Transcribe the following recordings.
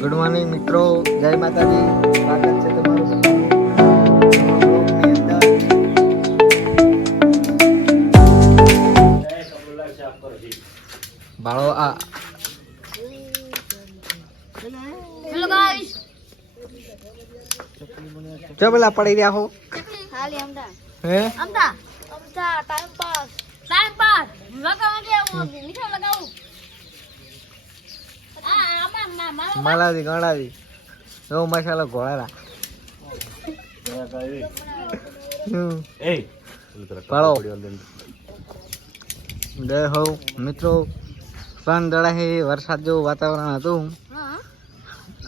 Good morning મિત્રો, જય માતાજી. સ્વાગત છે તમારું બાળો. આ હેલો ગાઈસ, જો પેલા પડી રહ્યા હો ખાલી અમદા હે અમદા ટાઈમ પાસ લગાવ કે હું મીઠો લગાવું. આ આમાં મારો માલાજી ગણાજી જો મસાલો ઘોળારા પાળો જય હો મિત્રો. ત્રણ દડા હે વરસાદ જેવું વાતાવરણ હતું.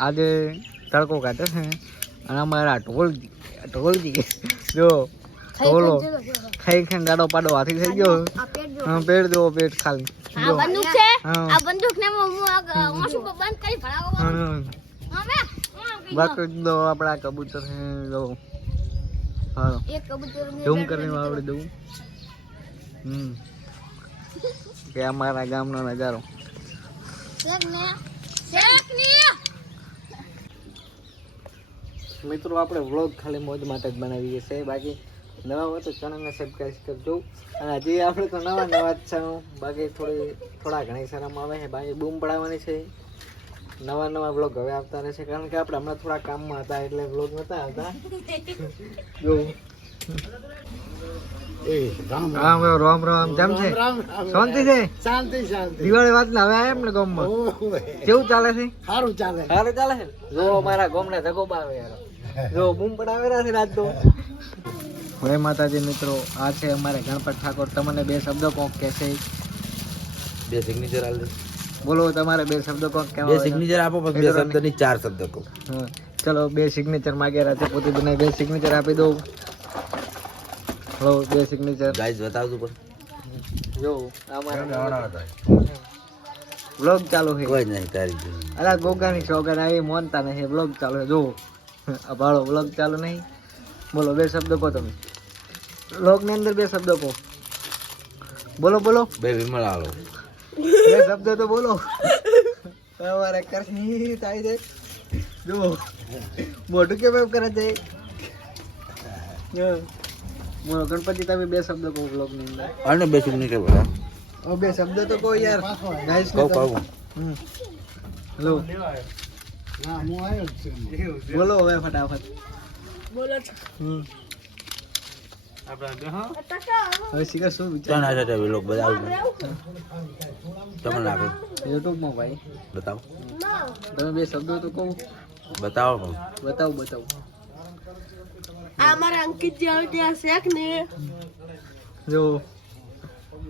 આજે તડકો કાઢે છે અને અમારા ઢોલજી જો ઢોલો ખાઈ ખાઈને ગાડો પાડો હાથી થઈ ગયો. હા, પેટ જો પેટ ખાલી આ બંદૂક છે. હા. આ બંદૂક ને હું ઓછું બંધ કરી ભણાવો. હવે બાકી તો આપણા કબૂતર છે જો હાલો એક કબૂતર ને ઝૂમ કરીને આવડી દઉં. કે અમારા ગામનો નજારો. મિત્રો આપણે વ્લોગ ખાલી મોજ માટે જ બનાવીએ છીએ, બાકી નવા હોય તો ચેનલને સબસ્ક્રાઇબ કરજો. અને હજી આપણે તો નવા જ છે, બાકી થોડા ઘણી શરમ આવે છે, બાકી બૂમ પડાવવાની છે. નવા વ્લોગ હવે આવતા રહેશે, કારણ કે આપણે હમણાં થોડા કામમાં હતા એટલે વ્લોગ નતા આવતા. જો રામ રામ કેમ છે? શાંતિ છે? દિવાળી વાત ને હવે આયા એમ ને ગામમાં કેવું ચાલે છે? સારું ચાલે છે. જો અમારા ગામને ધગોબા આવે યાર, જો બૂમ પડાવેલા છે રાત તો. જય માતાજી મિત્રો, આ છે અમારે ગણપત ઠાકોર. તમને બે શબ્દો કોક કહેશે? બે સિગ્નેચર આલ દે. બોલો તમારે બે શબ્દો કોક બે કહેવા? સિગ્નેચર આપો, પછી બે શબ્દ ની ચાર શબ્દ કહો. હા, ચલો બે સિગ્નેચર માંગેલા છે, પોતે બને બે સિગ્નેચર આપી દઉં. હલો, બે સિગ્નેચર ગાઈસ બતાવજો પણ જો અમારા વ્લોગ ચાલુ છે. કોઈ નહીં તારી જોઈ. અલા ગોગાની સોગન આવી મોનતા નહીં, વ્લોગ ચાલુ છે. જો ભાળો વ્લોગ ચાલુ નહીં. બોલો બે શબ્દો કહો તમે વ્લોગ ની અંદર, બે શબ્દો કહો. બોલો બે વિમલ આલો. બે શબ્દો તો બોલો. સવારે કરશી થાય છે જો મોઢું કેમ એમ કરે છે. બોલો ગણપતિ, તમે બે શબ્દો કહો વ્લોગ ની અંદર. અને બે સિગ્નેચર બોલા. બે શબ્દ તો કહો યાર. ગાઈસ કહું હેલો બોલો હવે ફટાફટ. બોલો હવે શીખર શું ચાલ વિચાર? આ સાથે લોક બતાવું તમને નાખો. યુટ્યુબમાં ભાઈ બતાવો તમે બે શબ્દો તો કહો. બતાવો. બતાવો આ મારા અંકિત જે આવે ત્યાં શેક ને જો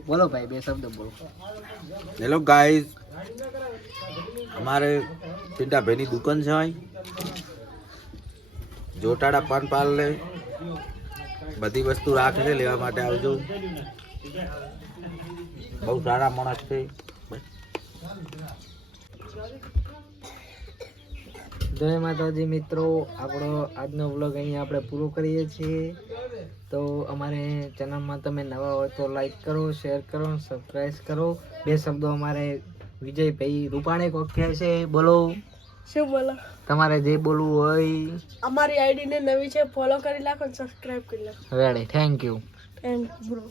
બોલો ભાઈ બે શબ્દ બોલો. હેલો ગાઈસ, અમારે પિંટા ભાઈની દુકાન છે અહીં જોટાડા પાન પાલ લે બધી વસ્તુ રાખે છે, લેવા માટે આવજો. બહુ સારા માણસ છે. જય માતાજી મિત્રો, આપણો આજનો વ્લોગ અહીંયા આપણે પૂરો કરીએ છીએ. તો અમારે ચેનલમાં તમે નવા હોય તો લાઈક કરો, શેર કરો, સબસ્ક્રાઈબ કરો. બે શબ્દો અમારે વિજયભાઈ રૂપાણી કોક કહે છે, બોલો. શું બોલો? તમારે જે બોલવું હોય. અમારી આઈડી ને નવી છે, ફોલો કરી નાખો, સબસ્ક્રાઇબ કરી નાખો. Ready, thank you. Thank bro.